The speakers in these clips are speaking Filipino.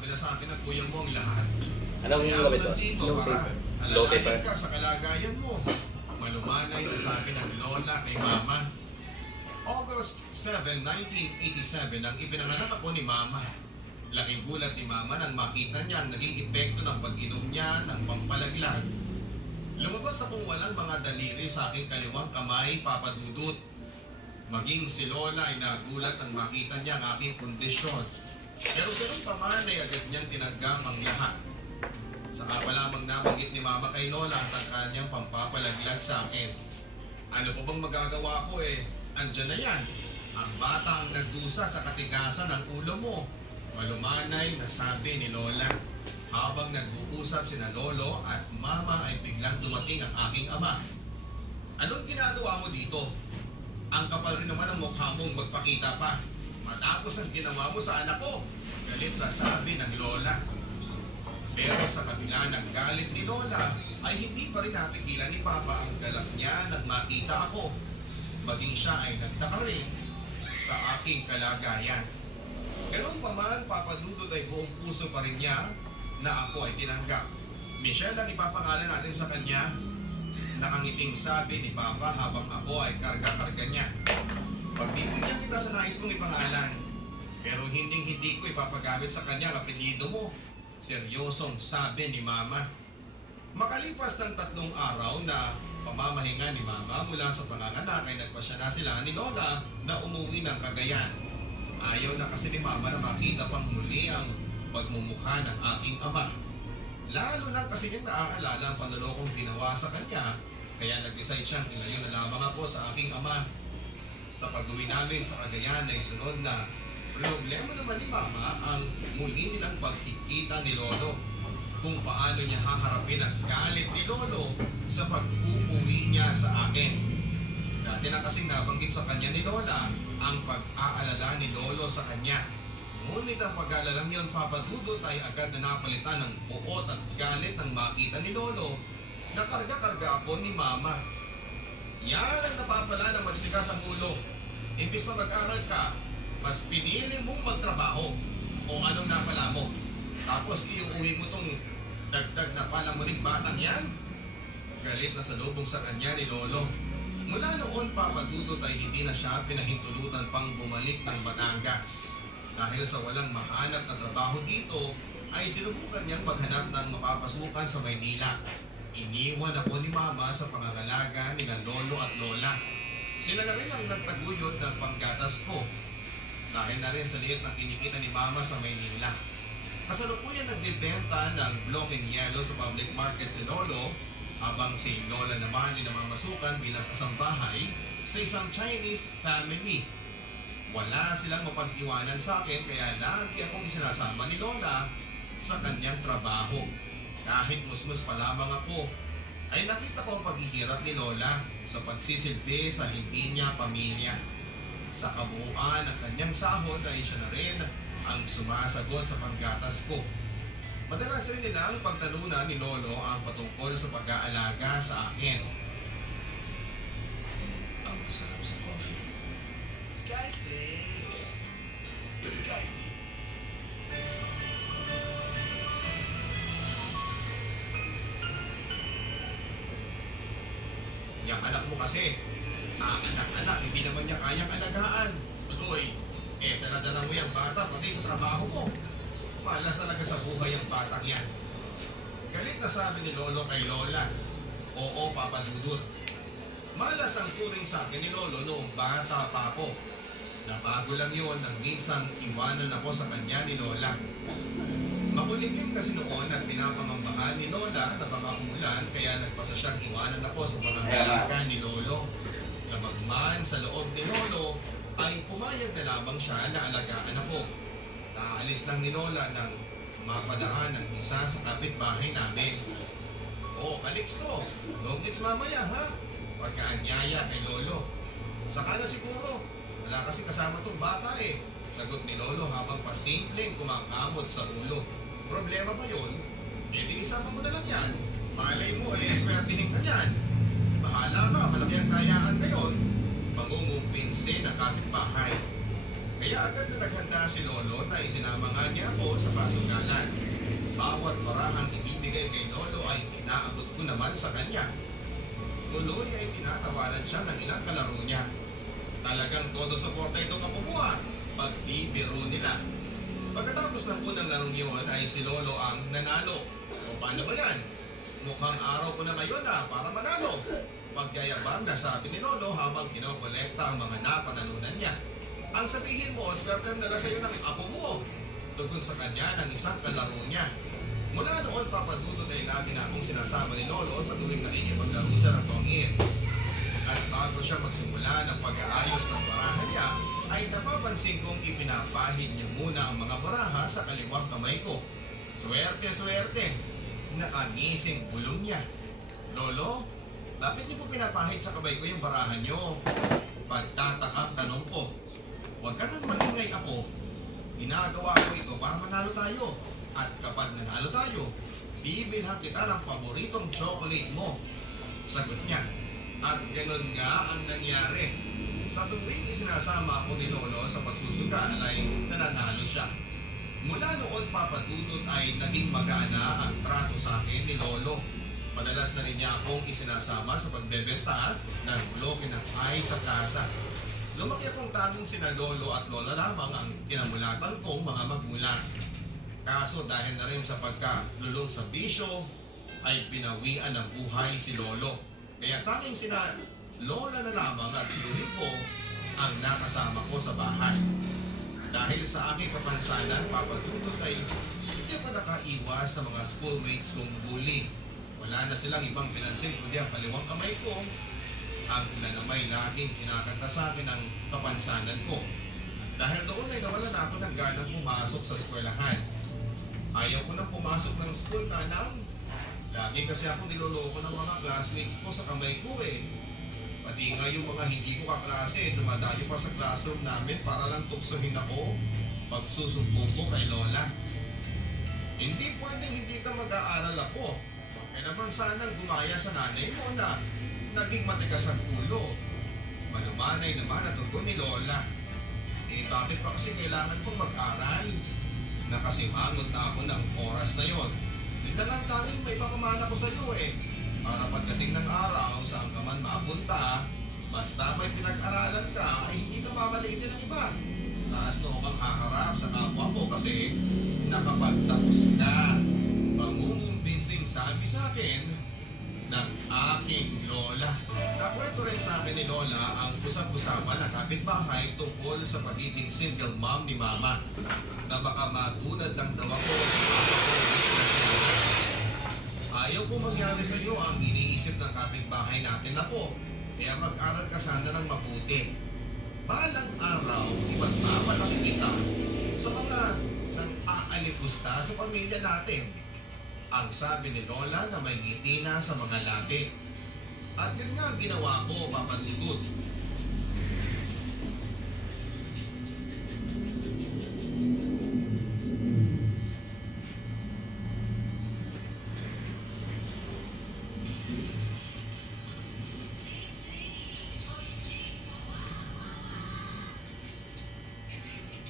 Sabi na sa akin ng kuya mo ang lahat. Anong Kaya yung ako gamit mo? nandito Low para paper. Low paper. alalahanin ka sa kalagayan mo. Malumanay na sabi ng lola kay mama. August 7, 1987 ang ipinanganak ako ni mama. Laking gulat ni mama nang makita niya ang naging epekto ng pag-inom niya ng pampalaglag. Lumabas akong walang mga daliri sa aking kaliwang kamay, papadudot. Maging si Lola ay nagulat nang makita niya ang aking kondisyon. Pero ganun pa man ay agad niyang tinanggap ang lahat. Saka pa lamang nabanggit ni Mama kay Lola ang kanyang pampapalaglag sa akin. Ano pa bang magagawa ko andyan na yan. Ang bata ang nagdusa sa katigasan ng ulo mo. Malumanay na sabi ni Lola. Habang nag-uusap sina Lolo at Mama ay biglang dumating ang aking ama. Anong ginagawa mo dito? Ang kapal rin naman ang mukha mong magpakita pa. Matapos ang ginawa mo sa anak ko. Galit na sabi ng Lola. Pero sa kabila ng galit ni Lola, ay hindi pa rin napigilan ni Papa ang galak niya nang makita ako. Maging siya ay nagtaka rin sa aking kalagayan. Ganun pa man, Papa Dudut ay buong puso pa rin niya na ako ay tinanggap. Michelle ang ipapangalan natin sa kanya. Nakangiting sabi ni Papa habang ako ay karga-karga niya. Pagbibigyan kita sa nais mong ipangalan, pero hindi ko ipapagamit sa kanya ang apelyido mo. Seryosong sabi ni Mama. Makalipas ng 3 araw na pamamahinga ni Mama mula sa panganganak ay nagpasya na sila ni Lola na umuwi ng Cagayan. Ayaw na kasi ni Mama na makita pang muli ang pagmumukha ng aking ama. Lalo lang kasi niyang naaalala ang panlolokong ginawa sa kanya, kaya nag-decide siyang ilayo na lamang ako sa aking ama. Sa pag-uwi namin sa Cagayan ay sunod na problema naman ni Mama ang muli nilang pagkikita ni Lolo. Kung paano niya haharapin ang galit ni Lolo sa pag-uuwi niya sa akin. Dati na kasing nabanggit sa kanya ni Lola ang pag-aalala ni Lolo sa kanya. Ngunit ang pag-aalalang yun, Papa Dudut, ay agad na napalitan ng puot at galit nang makita ni Lolo na karga-karga ako ni Mama. Yan ang napapala ng matitigas ang ulo. Imbis na mag-aral ka, mas pinili mong magtrabaho o anong napala mo. Tapos iuwi mo tong dagdag na palamuning batang yan. Galit na salubong sa kanya ni Lolo. Mula noon, Papa Dudut, ay hindi na siya pinahintulutan pang bumalik ng Batangas. Dahil sa walang mahanap na trabaho dito, ay sinubukan niyang maghanap ng mapapasukan sa Maynila. Iniwan ako ni Mama sa pangangalaga ni Lolo at Lola. Sila na rin ang nagtaguyod ng panggatas ko. Dahil na rin sa liit na kinikita ni Mama sa Maynila. Kasalukuyan nagbibenta ng blocking yellow sa public market si Lolo, habang si Lola naman ay namamasukan bilang kasambahay sa isang Chinese family. Wala silang mapag-iwanan sa akin kaya lagi akong isinasama ni Lola sa kanyang trabaho. Kahit musmus pa lamang ako, ay nakita ko ang paghihirap ni Lola sa pagsisilbi sa hindi niya pamilya. Sa kabuuan ng kanyang sahod ay siya na rin ang sumasagot sa panggatas ko. Madalas rin nilang pagtalunan ni Lolo ang patungkol sa pag-aalaga sa akin. Ang masarap sa coffee. Skyflakes! Skyflakes! Yang anak mo kasi, anak-anak, hindi naman niya kayang alagaan. Tuloy, dala-dala mo yung bata pati sa trabaho mo. Malas talaga sa buhay ang batang yan. Galit na sabi ni Lolo kay Lola. Oo, Papa Dudut. Malas ang turing sa akin ni Lolo noong bata pa ako. Nabago lang yun nang minsan iwanan ako sa kanya ni Lola. Makulimlim kasi noon at pinapamambahan ni Lola na baka umulan kaya nagpasa siyang iwanan ako sa pangangalaga ni Lolo. Namagman sa loob ni Lolo ay pumayag na lamang siya na alagaan ako. Naalis lang ni Lola nang mapadaan ng isa sa kapitbahay namin. Oh, Calixto, longits mamaya ha? Pagkaanyaya kay Lolo. Saka na siguro, wala kasi kasama tong bata Sagot ni Lolo habang pasimpleng kumakamot sa ulo. Problema ba yun? Di isama mo na lang yan. Malay mo swertihin ka niyan. Bahala ka, malaki ang tayaan ngayon. Pangungumpinsin ng kapitbahay. Kaya agad na naghanda si Lolo na isinama nga niya ako sa pasugalan. Bawat barahang ibibigay kay Lolo ay inaabot ko naman sa kanya. Tuloy ay tinatawanan siya ng ilang kalaro niya. Talagang todo suporta ito kapukuha pagbibiro nila. Pagkatapos ng unang larong yun ay si Lolo ang nanalo. O paano ba yan? Mukhang araw ko na ngayon para manalo. Pagyayabang na sabi ni Lolo habang kinokolekta ang mga napanalunan niya. Ang sabihin mo, swerte ang dala sa'yo ng apo mo. Tugon sa kanya ng isang kalaro niya. Mula noon, papadudod ay lagi na akong sinasama ni Lolo sa tuwing nakikipaglaro siya ng tong-ins. At bago siya magsimula ng pag-aayos ng baraha niya, ay napapansin kong ipinapahid niya muna ang mga baraha sa kaliwang kamay ko. Swerte, swerte! Nakanising bulong niya. Lolo, bakit niyo po pinapahid sa kamay ko yung baraha niyo? Pagtatakang tanong ko. Huwag ka nang maingay, apo. Ginagawa ko ito para manalo tayo. At kapag nanalo tayo, bibilhan kita ng paboritong chocolate mo. Sagot niya. At ganun nga ang nangyari. Sa tuwing isinasama ako ni Lolo sa pagsusugal ay nananalo siya. Mula noon, papadudot ay naging magana ang trato sa akin ni Lolo. Madalas na rin niya akong isinasama sa pagbebenta ng bloke ng ice sa plaza. Lumaki akong tanging sina Lolo at Lola lamang ang kinamulatan kong mga magulang. Kaso dahil na rin sa pagkalulong sa bisyo, ay pinawian ng buhay si Lolo. Kaya tanging sina Lola na lamang at Louie ko ang nakasama ko sa bahay. Dahil sa aking kapansanan, papadudot ay hindi ako nakaiwas sa mga schoolmates kong bully. Wala na silang ibang pinansin kundi ang kaliwang kamay ko. Ang ilan naman laging kinakanta sa akin ang kapansanan ko. Dahil doon ay nawalan ako ng ganang pumasok sa eskwelahan. Ayaw ko nang pumasok ng school, nanang. Lagi kasi ako niloloko ng mga classmates ko sa kamay ko eh. Pati nga yung mga hindi ko kaklase, dumadayo pa sa classroom namin para lang tuksohin ako. Pagsusumbong ko kay Lola. Hindi pwedeng hindi ka mag-aaral ako. Kaya naman sanang gumaya sa nanay mo na naging matigas ang ulo. Malumanay naman at tugon ni Lola. Eh bakit pa kasi kailangan kong mag-aral? Nakasimangot na ako ng oras na yon. Yun lang ang tanging may papamana ko sa iyo eh. Para pagdating ng araw saan ka man mapunta, basta may pinag-aralan ka ay hindi ka mamalitin ng iba. Taas noo kang haharap sa kapwa mo kasi nakapagtapos ka. Pangungumbising sabi sa akin ng aking Lola. Nakwento rin sa akin ni Lola ang usap-usapan ng kapitbahay tungkol sa pagiging single mom ni Mama. Na baka matulad lang daw ako sa papa ko na ayaw ko mangyari sa iyo ang iniisip ng kapitbahay natin na po. Kaya mag-aral ka sana ng mabuti. Balang araw, ipagmamalaki kita sa mga nang aalipusta sa pamilya natin. Ang sabi ni Lola na may ngiti na sa mga labi. At yun nga ang ginawa ko, papadudod.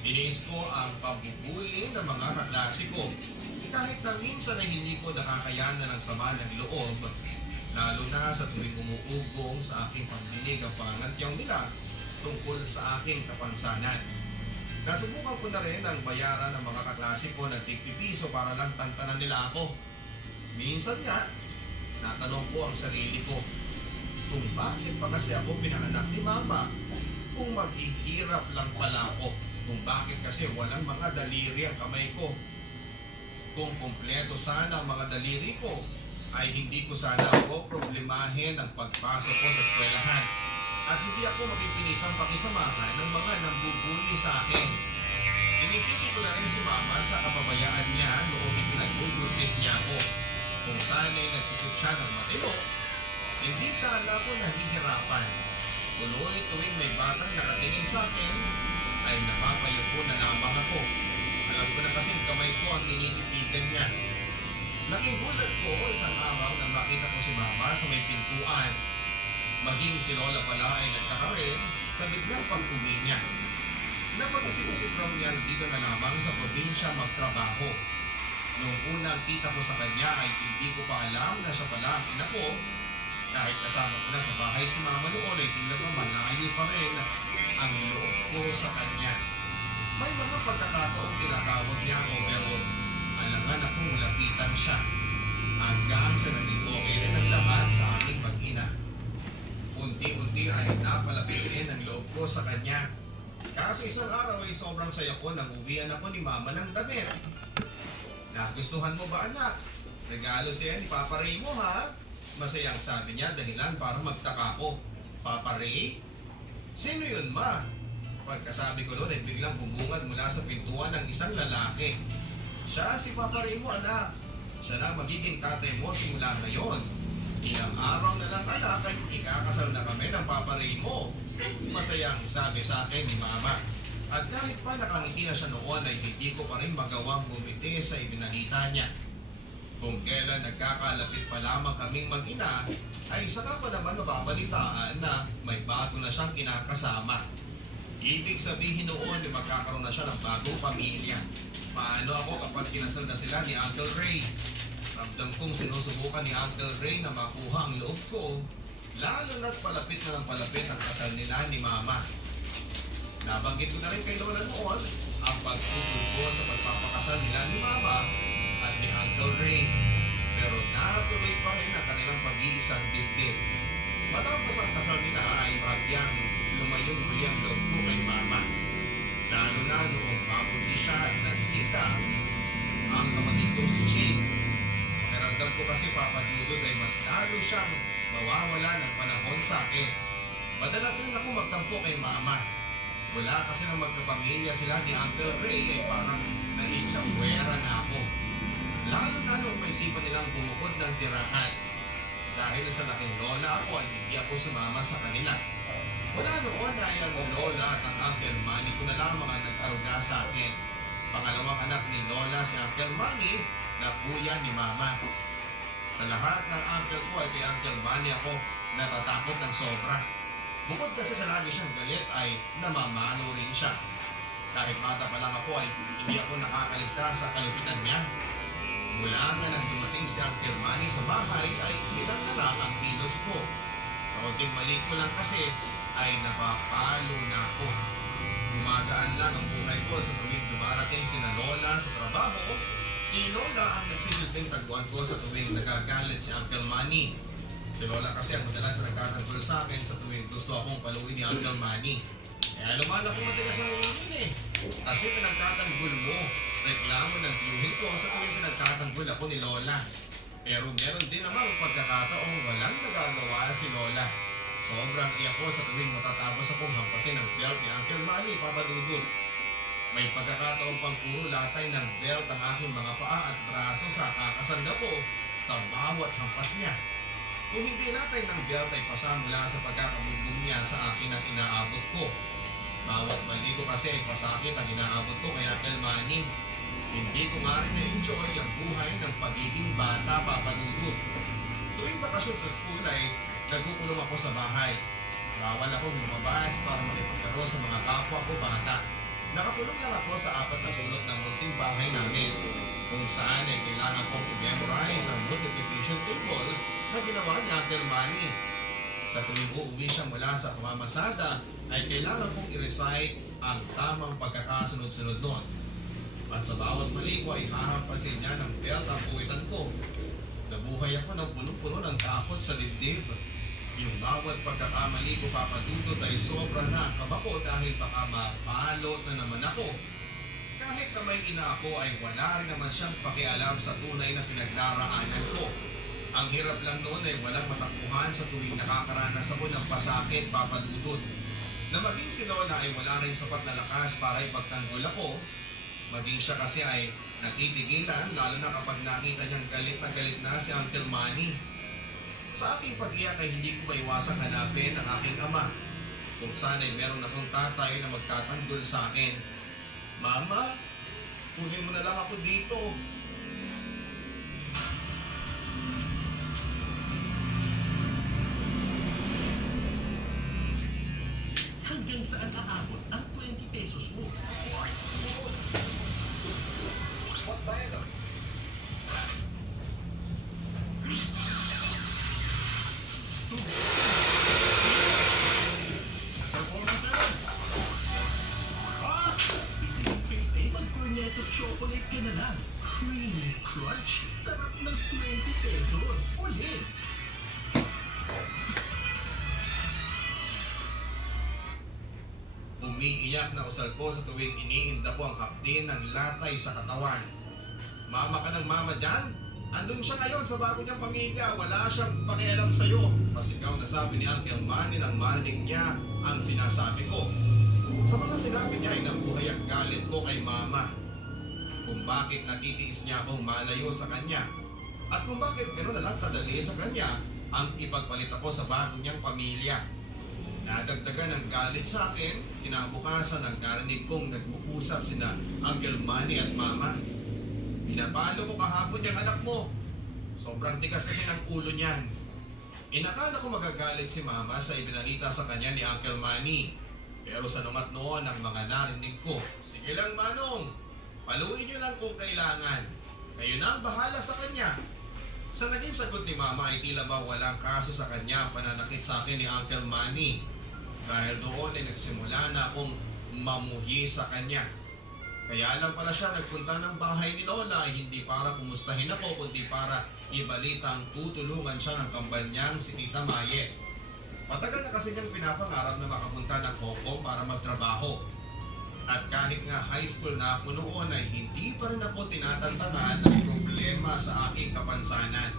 Iniis ko ang pambubuli ng mga kaklase ko. Kahit na minsan ay hindi ko nakakayanan ng sama ng loob, lalo na sa tuwing umuugong sa aking pambinig ang pangantyaw nila tungkol sa aking kapansanan. Nasubukan ko na rin ang bayaran ng mga kaklase ko ng tig-pipiso para lang tantanan nila ako. Minsan nga, natanong ko ang sarili ko kung bakit pa kasi ako pinanganak ni Mama, kung maghihirap lang pala ako, kung bakit kasi walang mga daliri ang kamay ko. Kung kumpleto sana ang mga daliri ko, ay hindi ko sana ako problemahin ang pagpasok ko sa eskwelahan. At hindi ako mapipilitang pakisamahan ng mga nambubuli sa akin. Sinisisi ko na rin si Mama sa kapabayaan niya noong ipinagbubuntis niya ako. Kung sana'y nag-isip siya ng matino, hindi sana ako nahihirapan. Tuloy tuwing may batang nakatingin sa akin, ay napapayuko na lamang ako. Alam ko na kasing kamay ko ang tinitipigan niya. Laking gulat ko isang araw nang makita ko si Mama sa may pintuan. Maging si Lola pala ay nagkakarin sa biglang pag-uwi niya. Napag-isip-isip raw niya dito na lamang sa probinsya magtrabaho. Noong unang kita ko sa kanya ay hindi ko pa alam na siya pala ang ina ko. Kahit kasama ko na sa bahay si mama noon ay tila pa malayo pa rin ang loob ko sa kanya. May mga pagkakataong tinatawag niya ako pero alangan akong lapitan siya. Hanggang sa naging okay rin ang lahat sa aming mag-ina. Unti-unti ay napalapitin ang loob ko sa kanya. Kaso isang araw ay sobrang saya ko nang uwian ako ni mama ng damit. Nagustuhan mo ba anak? Regalo siya ni Papa Ray mo ha? Masayang sabi niya dahilan para magtaka ko. Papa Ray? Sino yun ma? Pagkasabi ko noon ay biglang bumungad mula sa pintuan ng isang lalaki. Siya si Papa Ray mo anak. Siya na magiging tatay mo simula ngayon. Ilang araw na lang anak ay ikakasal na kami ng Papa Ray mo. Masayang sabi sa akin ni mama. At kahit pa nakangiti na siya noon ay hindi ko pa rin magawang bumiti sa ibinalita niya. Kung kailan nagkakalapit pa lamang kaming mag-ina, ay saka ko naman mababalitaan na may bago na siyang kinakasama. Ibig sabihin noon ay magkakaroon na siya ng bagong pamilya. Paano ako kapag kinasal na sila ni Uncle Ray? Ramdam kong sinusubukan ni Uncle Ray na makuha ang loob ko, lalo na't palapit na ng palapit ang kasal nila ni Mama. Nabanggit ko na rin kay Lola noon ang pagtutol ko sa pagpapakasal nila ni Mama at ni Uncle Ray. Pero natuloy pa rin ang kanilang pag-iisang dibdib. Matapos ang kasal nila ay bahagyang lumayong muli ang loob ko kay Mama. Lalo na noong mabuli siya at nagsita ang kapatid kong si Jane. Pakiramdam ko kasi Papa Dudut ay mas lalo siyang mawawala ng panahon sa akin. Madalas rin ako magtampo kay Mama. Wala kasi nang magkapamilya sila ni Uncle Ray ay parang naiitsapwera na ako. Lalo na nung may isipan nilang bumukod ng tirahan. Dahil sa laking lola ako ay hindi ako sumama sa kanila. Wala noon ay ang lola at ang Uncle Manny ko na lamang ang nag-aruga sa akin. Pangalawang anak ni Lola si Uncle Manny na kuya ni Mama. Sa lahat ng uncle ko ay kay Uncle Manny ako natatakot ng sobra. Bukod kasi sa lagi siyang galit ay namamalo rin siya. Kahit bata pa lang ako ay hindi ako nakakaligtas sa kalupitan niya. Mula nga nang dumating si Uncle Manny sa bahay ay ilang na lang ang kilos ko. Kaunting mali ko lang kasi ay napapalo na ako. Gumagaan lang ang buhay ko sa tuwing dumarating si Lola sa trabaho. Si Lola ang nagsisilbing taguan ko sa tuwing nagagalit si Uncle Manny. Si Lola kasi ang madalas na nagtatanggol sa akin sa tuwing gusto akong paluin ni Uncle Manny. Kaya lumala ko matigas ang ulo eh. Kasi pinagtatanggol mo. Reklamo ng tiyuhin ko sa tuwing pinagtatanggol ako ni Lola. Pero meron din naman pagkakataong walang nagagawa si Lola. Sobrang iyak ko sa tuwing matatapos akong hampasin ng belt ni Uncle Manny, Papa Dudut. May pagkakataong pang puro latay ng belt ang aking mga paa at braso sa kakasanda ko sa bawat hampas niya. Kung hindi latay ng belt ay pasa mula sa pagkakabugbog niya sa akin ang inaabot ko. Bawat bali ko kasi ay pasakit ang inaabot ko kay Uncle Manny. Hindi ko nga rin na-enjoy ang buhay ng pagiging bata, Papa Dudut. Tuwing bakasyon sa school ay nagkukulong ako sa bahay. Bawal akong lumabas para makipaglaro sa mga kapwa ko bata. Nakakulong lang ako sa 4 na sulok ng munting bahay namin, kung saan ay kailangan kong i-memorize ang multiplication table na ginawa ni Uncle Manny. Sa tuwing uuwi siya mula sa pamamasada, ay kailangan kong i-recite ang tamang pagkakasunod-sunod nun. At sa bawat mali ko ay hahampasin niya ng belt ang puwitan ko. Nabuhay ako ng puno-puno ng takot sa dibdib. Yung bawat pagkakamali ko, Papa Dudut, ay sobra na kabako dahil baka mapalot na naman ako. Kahit na may ina ako ay wala rin naman siyang pakialam sa tunay na pinagdaraanan ko. Ang hirap lang noon ay walang matakbuhan sa tuwing nakakaranas ako ng pasakit, Papa Dudut. Na maging si Lola ay wala rin sapat na lakas para ipagtanggol ako. Maging siya kasi ay natitigilan lalo na kapag nakita niyang galit na si Uncle Manny. Sa aking pag-iyak ay hindi ko maiwasang hanapin ang aking ama. Kung sana'y meron akong tatay na magtatanggol sa akin. Mama, kunin mo na lang ako dito. Hanggang hanggang saan aabot ang 20 pesos mo. Mag-cornetto chocolate ka na lang. Creamy crunch. Sarap ng 20 pesos. Ulit. Umiiyak na usal ko sa tuwing iniinda ko ang hapdi ng latay sa katawan. Mama ka ng mama dyan? Andun siya ngayon sa bago niyang pamilya. Wala siyang pakialam sa'yo. Pasigaw na sabi ni Uncle Manny nang marinig niya ang sinasabi ko. Sa mga sinabi niya ay nabuhay ang galit ko kay mama. Kung bakit natitiis niya akong malayo sa kanya. At kung bakit gano'n na lang kadali sa kanya ang ipagpalit ako sa bago niyang pamilya. Nadagdagan ang galit sa akin, kinabukasan ang narinig kong nag-uusap sina Uncle Manny at Mama. Pinapalo ko kahapon yung anak mo. Sobrang tigas kasi ng ulo niyan. Inakala ko magagalit si Mama sa ibinalita sa kanya ni Uncle Manny. Pero sanungat noon ang mga narinig ko. Sige lang Manong, paluin niyo lang kung kailangan. Kayo na ang bahala sa kanya. Sa naging sagot ni Mama ay tila ba walang kaso sa kanya ang pananakit sa akin ni Uncle Manny. Dahil doon ay nagsimula na akong mamuhi sa kanya. Kaya lang pala siya nagpunta ng bahay ni Lola ay hindi para kumustahin ako kundi para ibalitang tutulungan siya ng kambal niyang si Tita Maye. Matagal na kasi niyang pinapangarap na makapunta ng Hong Kong para magtrabaho. At kahit nga high school na ako noon ay hindi pa rin ako tinatantanan ng problema sa aking kapansanan.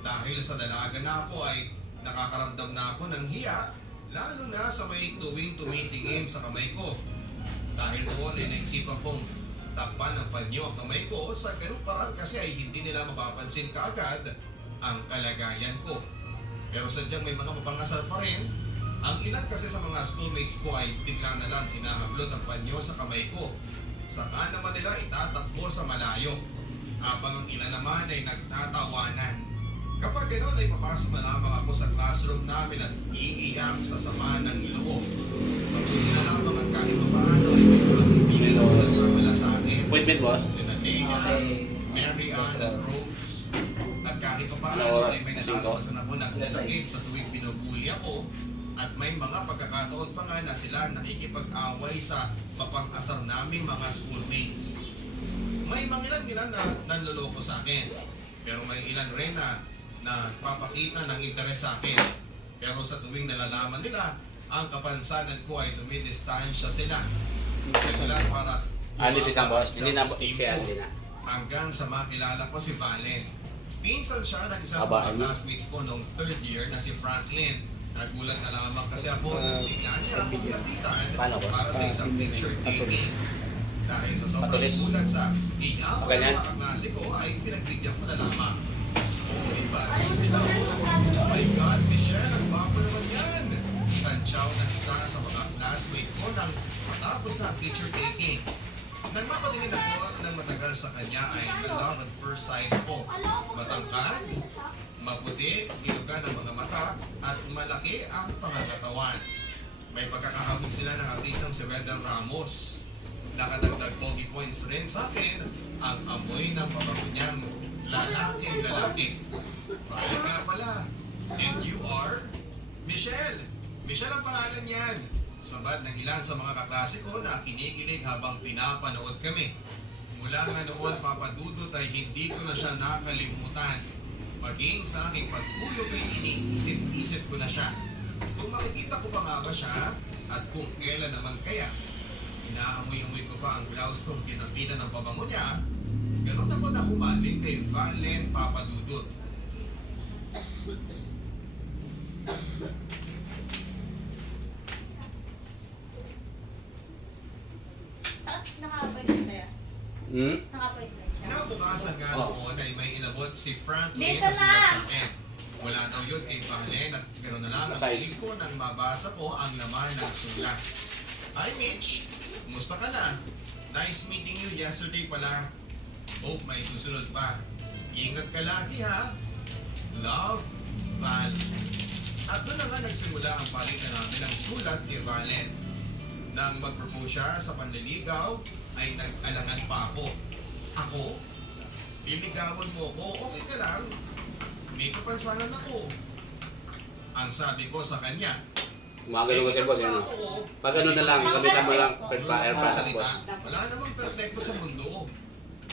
Dahil sa dalaga na ako ay nakakaramdam na ako ng hiya, lalo na sa may tuwing tumitingin sa kamay ko. Dahil doon ay naisipan kong takpan ng panyo ang kamay ko sa ganung paraan kasi ay hindi nila mapapansin kaagad ang kalagayan ko. Pero sadyang may mga mapangasar pa rin. Ang ilan kasi sa mga schoolmates ko ay bigla na lang hinahablot ang panyo sa kamay ko. Saka naman nila itatakbo sa malayo. Habang ang ilan naman ay nagtatawanan. Kapag gano'n ay papasok na lamang ako sa classroom namin at iiyak sa sama ng iloo. Pagtuli na lamang at kahit paano ay may mga kaibigan ako nagpapala sa akin. Appointment, boss? Sina Nea, Mary Ann at Rose. At kahit paano ay may nalalabasan ako ng sakit sa tuwing binubuli ako. At may mga pagkakataon pa nga na sila nakikipag-away sa mapang-asar naming mga schoolmates. May mga ilan na nanloloko sa akin. Pero may ilan rin na nagpapakita ng interes sa akin. Pero sa tuwing nalalaman nila, ang kapansanan ko ay dumidistansya sila. Sila para Hindi na, boss. Hindi na, self-esteem siya, ko. hindi na. Hanggang sa makilala ko si Valen. Pinsan siya ng isa sa mga Aba, classmates ko noong third year na si Franklin. Nagulat na lamang kasi ako na bigla niya akong lapitan Paano, boss? para sa isang picture taking. Dahil sa sobrang Patulis. gulat sa iyaw ng Ganyan. mga kaklase ko ay pinagbigyan ko na lamang. Oh, iba rin sila. Oh my God, Michelle, ang bago naman yan. Tansyaw ng isa sa mga classmate ko nang matapos na ang picture taking. Nang mapatingin ako ng matagal sa kanya ay love at first sight ko. Matangkad, maputi, ilugan ng mga mata, at malaki ang pangangatawan. May pagkakahabog sila ng artistang si Wendell Ramos. Nakadagdag pogi points rin sa akin ang amoy ng pabango niyang lalaking lalaki. Balik nga pala. And you are? Michelle! Michelle ang pangalan niyan. Sabad ng ilan sa mga kaklase ko na kinikilig habang pinapanood kami. Mula nga noon, Papadudot ay hindi ko na siya nakalimutan. Maging sa aking pagtulog ay iniisip-isip ko na siya. Kung makikita ko pa nga ba siya at kung kailan naman kaya, inaamoy-amoy ko pa ang blouse kong kinapitan ng pabango niya, ganon ako na humaling kay Valen Papadudot. Tapos naka-appointment na yan? Hmm? Naka-appointment siya? Kinabukasan nga Oh. noon ay may inabot si Franklin Dito na sulat na! sa akin. Wala daw yun kay Valen at gano'n na lang ang Size. piling ko nang mabasa ko ang laman ng sulat. Hi Mitch! Kumusta ka na? Nice meeting you yesterday pala. Hope may susunod pa. Ingat ka lagi ha. Love, Val. At doon na nga nagsimula ang palitan namin ng sulat kay Valen. Nang mag-propose siya sa panliligaw, ay nag-alangan pa ako. Ako? Liligawan mo ko? Okay ka lang. May kapansanan ako. Ang sabi ko sa kanya, Mga ganun kasi boss, ano? Pag ano na lang, gamitan mo lang air product boss. Wala namang perfecto sa mundo.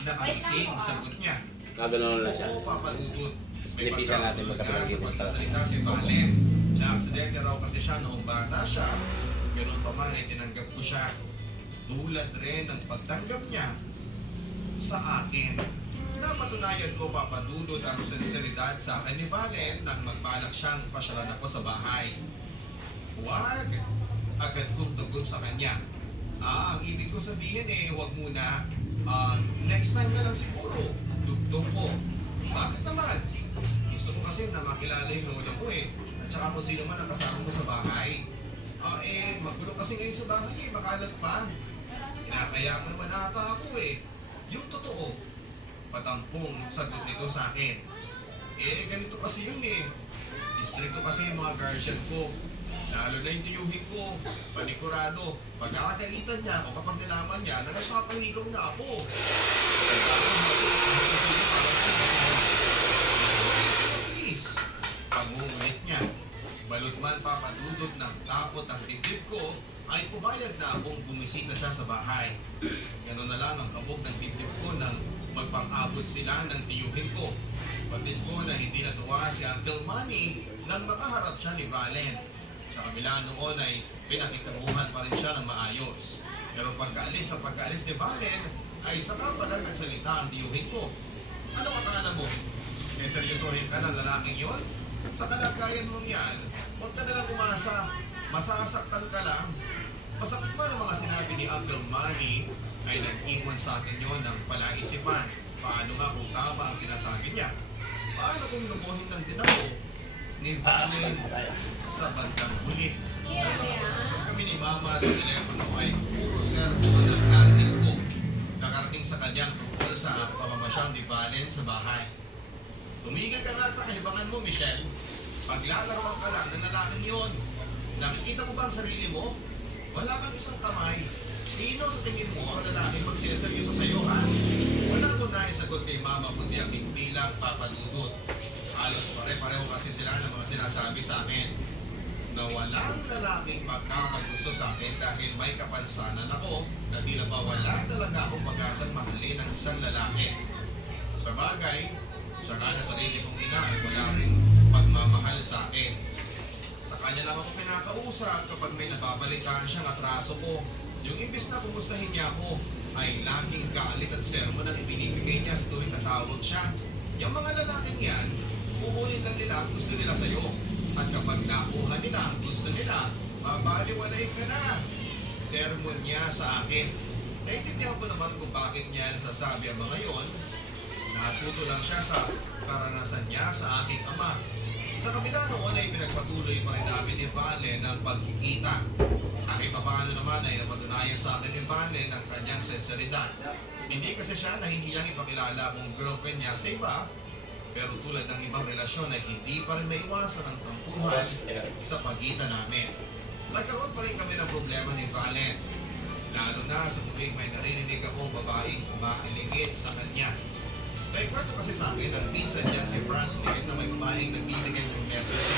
Nakaliting, sagot niya. Gagano'n lang siya. Oo, papadudod. May Pinipisan natin pagkakuluga sa magkapag-ibig pagsasalita si Valen. Na-aksidente raw kasi siya noong bata siya. Ganun pa man ay tinanggap ko siya. Tulad rin ng pagtanggap niya sa akin. Napatunayan ko papadudod ang sinseridad sa akin ni Valen nang magbalak siyang pasyalan ako sa bahay. Huwag! Agad kong tugon sa kanya. Ang ibig ko sabihin huwag muna. Next time na lang siguro. Dugtong ko. Bakit naman? Gusto ko kasi na makilala yung lola ko At saka kung sino man ang kasama mo sa bahay. Magulo kasi ngayon sa bahay makalat pa. Kinakaya mo naman ata ako Yung totoo. Patampong sagot nito sa akin. Ganito kasi yun Distrito kasi yung mga guardian ko. Lalo na yung tiyuhin ko, panikurado. Pagkakagalitan niya ako kapag nalaman niya na nagpapaligaw na ako. Please, pangungulit niya. Balot man papadudod ng takot ang dibdib ko, ay pumayag na akong bumisita siya sa bahay. Gano'n na lang ang kabog ng dibdib ko nang magpang-abot sila ng tiyuhin ko. Patid ko na hindi natuwa si Uncle Manny nang makaharap siya ni Valen. Sa kabila noon ay pinakikaruhan pa rin siya ng maayos. Pero pagkaalis ni Valen, ay saka pa lang nagsalita ang tiyuhin ko. Ano akala mo? Seseryosohin ka ng lalaking yon? Sa kalagayan mong yan, huwag ka nalang umasa. Masasaktan ka lang. Masakit man ang mga sinabi ni Uncle Manny ay nag-iwan sa atin yon ng palaisipan. Paano nga kung tama ang sinasabi niya? Paano kung lumuhin ng din ako ni Valen sa bandang huli? Nang nakapag-usap kami ni Mama sa telepono ay puro servo ang narinig ko. Nakarating sa kanyang tungkol sa pamamasyal ni Valen sa bahay. Tumigil ka nga sa kahibangan mo, Michelle. Paglalaroan ka lang ng lalaking yon. Nakikita mo ba ang sarili mo? Wala kang isang kamay. Sino sa tingin mo ang lalaking magsiseryoso sa iyo, ha? Wala ko na isagot kay Mama kundi ang bilang papadudot. Halos pare-pareho kasi sila ng mga sinasabi sa akin na walang lalaking magkakagusto sa akin dahil may kapansanan ako na tila ba wala talaga akong pag-asang mahalin ng isang lalaki. Sa bagay, siya nga na sarili kong ina ay wala rin pagmamahal sa akin. Sa kanya lang ako kinakausap kapag may nababalitaan siyang atraso ko. Yung imbis na kumustahin niya ako, ay laging galit at sermon ang ibinibigay niya sa tuwing tatawag siya. Yung mga lalaking yan, kukunin lang nila ang gusto nila sa'yo. At kapag nakuha nila ang gusto nila, mabaliwalay ka na. Sermon niya sa akin. Naintindihan ko naman kung bakit niya nasasabi ang mga yon. Natuto lang siya sa karanasan niya sa aking ama. Sa kabila noon ay pinagpatuloy pa rin namin ni Valen ang pagkikita. Kahit paano naman ay napatunayan sa akin ni Valen ang kanyang senseridad. Hindi kasi siya nahihiyang ipakilala kung girlfriend niya sa iba, pero tulad ng ibang relasyon ay hindi pa rin maiwasan ang tampuhan sa pagitan namin. Nagkaroon pa rin kami ng problema ni Valen. Lalo na sa tuwing may narinig akong babaeng umaaligid sa kanya. Naikwento kasi sa akin ang pinsan niya si Franklin na may babaeng nagbibigay ng letter sa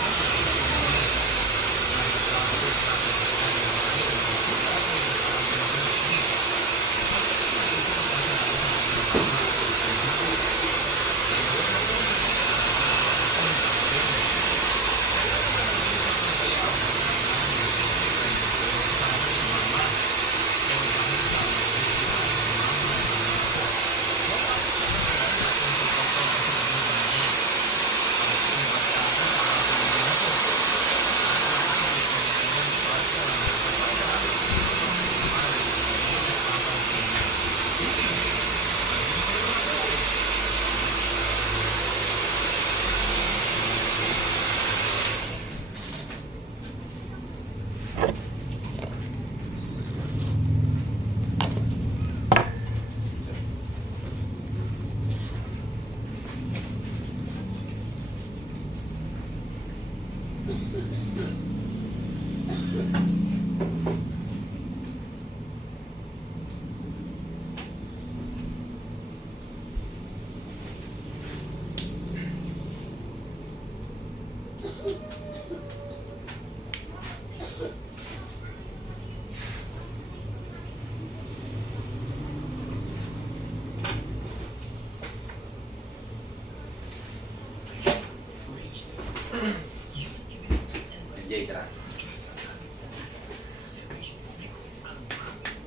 DJ ka.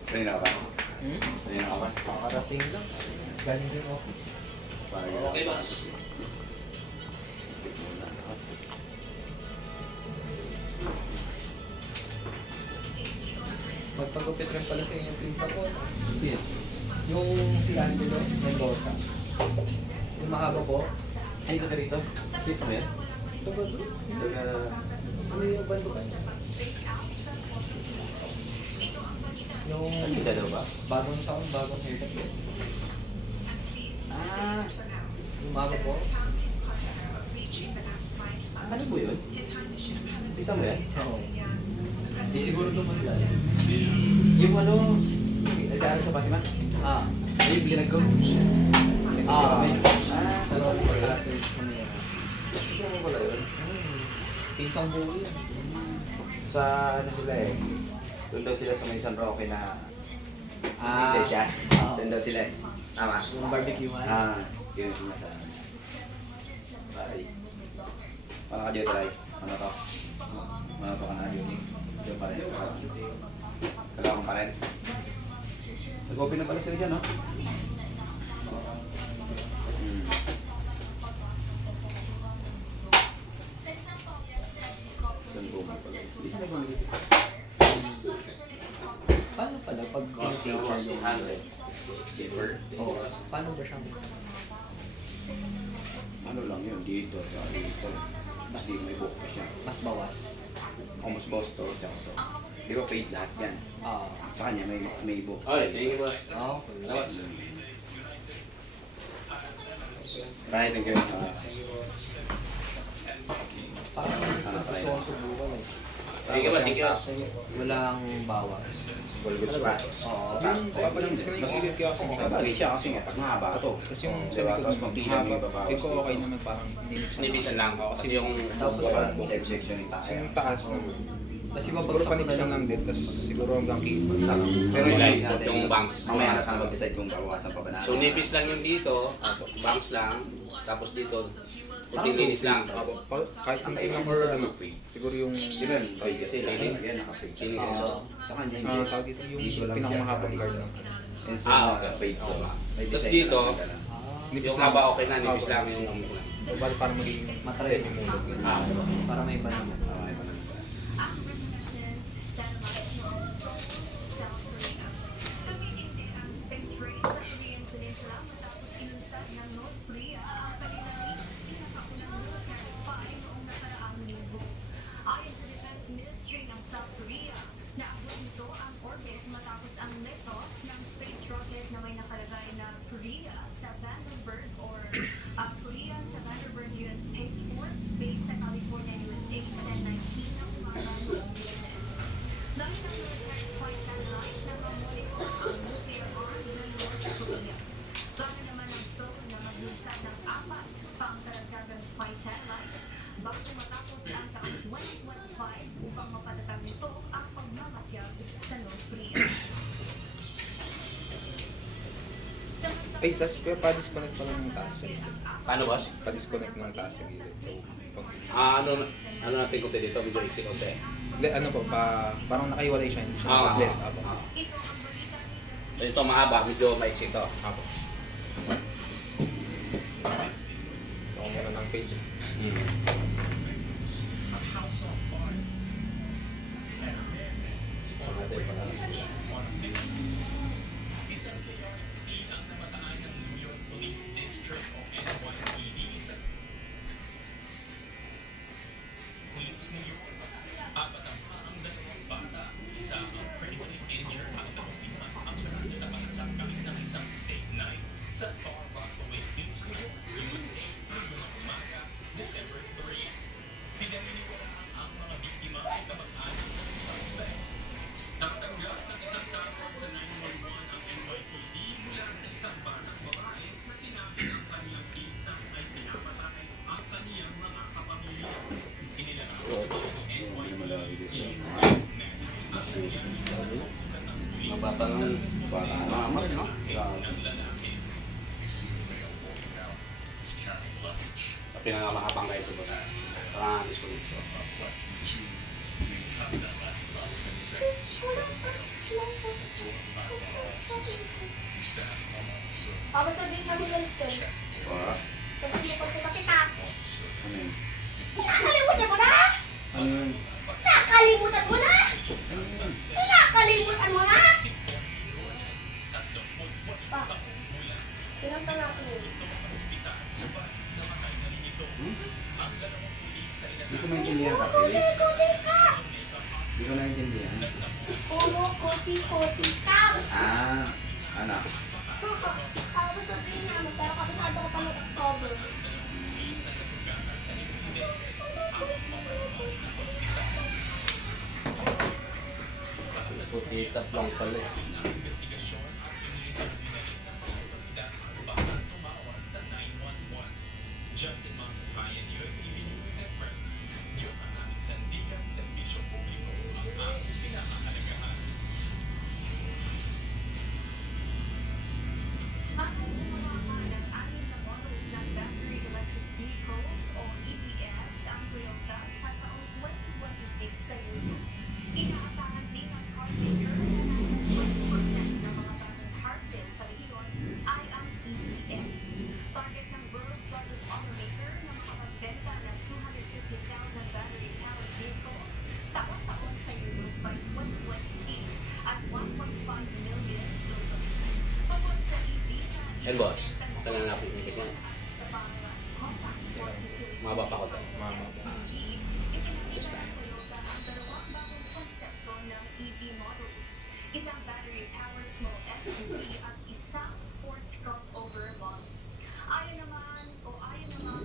Kanina ka ba? Kanina ka ba? Makarating lang. Galing din office. Okay, boss. Magpagupit rin pala sa inyo pinsa ko. Yung si Angelo Mendoza. Yung mahaba po. Ay, ito ka rito? Please mo yan? Ito ba doon? Ano yung bando ka niya? Yung Hindi ka daw ba? bagong taon, bagong haircut. Ah, Yung mahaba po. ano po yun? Isa mo yan? Oo. Di siguro dumagal. Yung ano, nag-aaral sa Fatima? Ah. Ay, yung binag ko. Ah. Sa loob ko pala. Ano yan? Gusto mo pala yun? Pinsang buo yun. Sa ano sila eh. Doon daw sila sa may San Roque na Ah. iglesia. Ah. Doon daw sila eh. Tama? Yung barbecue man. Ah, yun yung sinasabi. Bye. Paano ka duty, Ray? Ano to? Ano to ka na duty? Diyan pa rin. Kagawang pa rin. Nag-open na pala sila dyan, no? Hmm. Saan po mo pala? Hindi ka nag-ulit. Paano pala pag in-teacher yung Silver. Oh, paano ba siyang Ano lang yun, dito. Dito. Kasi may book pa siya. mas bawas? Almost boss to. Siya to. Di ba paid lahat yan? Ah. Sa kanya may book. Ay, thank you, boss. Okay. Right, thank you. Parang gusto kong subukan eh. Thank you, boss. Thank you. Walang bawas. Full goods pa. Oo. Bagay siya kasi nga, pag mahaba to. Tapos yung Diba? sa likod Tapos mo, magpila mo yung babawas. ikaw okay naman parang nilipsan. Sinibisan lang ako kasi yung Tapos Same section yung tayo. Yung taas na. Tapos Siguro ibabagsak ko na panipisan lang. lang din, tapos siguro hanggang kipa. Pero yung Like, natin, yung banks. Mamaya na saan mag-decide kung babawasan pa ba natin. so nipis lang yung dito, bangs lang, tapos dito, puting linis lang. Kahit yung tingnan or ano, siguro yung Di ba yun? Paid kasi lagi yan naka-paid. Linis Ah. so. Sa kanya hindi. tawag dito yung Dito lang siya pinakamahabang guard lang. And so, Okay. paid to. May Tapos design dito, na lang. Ah, Nipis Yung lang. haba okay na, nipis lang yung So, bali parang magiging Matres. semi-mulog. Ah, para may iba naman. Ah, may pala. Ayon sa Defense Ministry ng South Korea, naabot nito ang orbit matapos ang lift-off ng space rocket na may nakalagay na Korea sa Vandenberg or Korea sa Vandenberg US Space Force based sa California, USA 10:19 ng umaga noong Biyernes. Dahil ang military spy satellite na mamonitor ang nuclear arm ng North Korea. Plano naman ng Seoul na maglunsad ng 4 pang karagdagang spy satellites bago matapos ang taong 2025 upang mapatatag nito ang pagmamatyag sa North Korea. Ay, tapos kaya pa-disconnect pa lang ng taas. paano boss? Pa-disconnect ng taas sa gilid. So, Ano natin kunti dito, medyo iksi konti. hindi, ano po, parang nakahiwalay siya. Hindi siya Ah, naka-blend. ah, Apo. ah. Ito ang balita ni So, ito mahaba, medyo maiksi ito. Apo. So, kung meron ng page. Mabatangan. Baka mamat, no? Pinangamahabang na ito ba? Parang alis ko dito. Tapos sabihin namin lang ito. Para? Kasi mo pagkakita. Ano yun? Nakakalimutan mo na! Ano yun? Nakakalimutan mo na! Nakakalimutan mo na! Pa, ilang pa natin yun? Hindi ko maintindihan kasi. Kuti-kuti ka! Hindi ko naintindihan. Kuti-kuti ka! Ano? Tapos sabihin namin, pero kabisado ko pa mag-October. Putitap lang pala eh. Inaasahan din ang car maker na nasa 20% ng mga bagong car sales sa rehiyon ay ang EVs. Target ng world's largest automaker na makapagbenta ng 250,000 battery-powered vehicles taon-taon sa Europe by 2026 at 1.5 million globally. Bukod sa EV na Hey boss, kailangan natin yung kasi sa mga compact sports utility mababa pa ko to. SUV, ipinakita ng Toyota ang dalawang bagong konsepto ng EV models. Isang battery-powered small SUV at isang sports crossover model. Ayon naman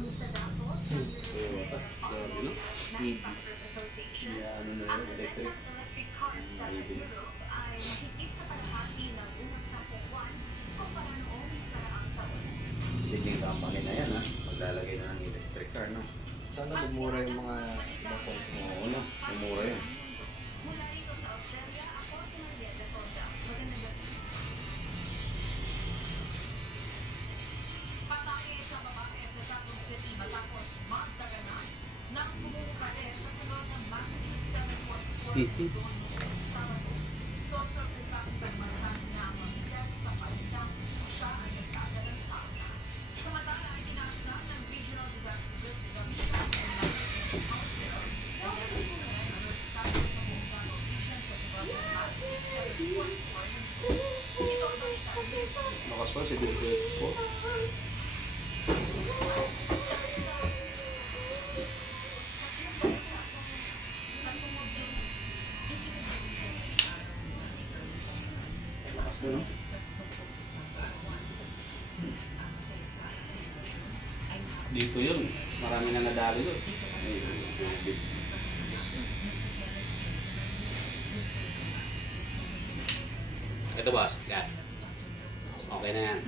sa datos ng European Automotive Manufacturers Association, ang renta ng electric cars sa Europe ay mahigit sa kalahati ng unang 10 buwan kumpara noong nakaraang taon. Hindi yung company na yan, ha? Maglalagay na ng electric car, no? Sana bumura yung mga ibang konti. Oo, no? Umura yun. Mula rito sa Australia, ako si Marietta Fonda. Magandang gabi. Patay sa babae sa Tacloban City matapos magdaganan ng pumupare sa sunod ng magnitude 7.4 noong Sabado. Sobrang isang pagmansan na mabigat sa palintang siya ay nagtagal ng tao. Samantala ay tinaasnan ng Regional Disaster Risk Reduction and Management Council ang nagsisimula ng alert status sa buong Davao Region sa sunod ng magnitude 7.4. Ito ang isa Bakas pa, 7.4. Lakas na, no? Dito yun. Marami na nadali doon. Ito boss, yan. Okay na yan.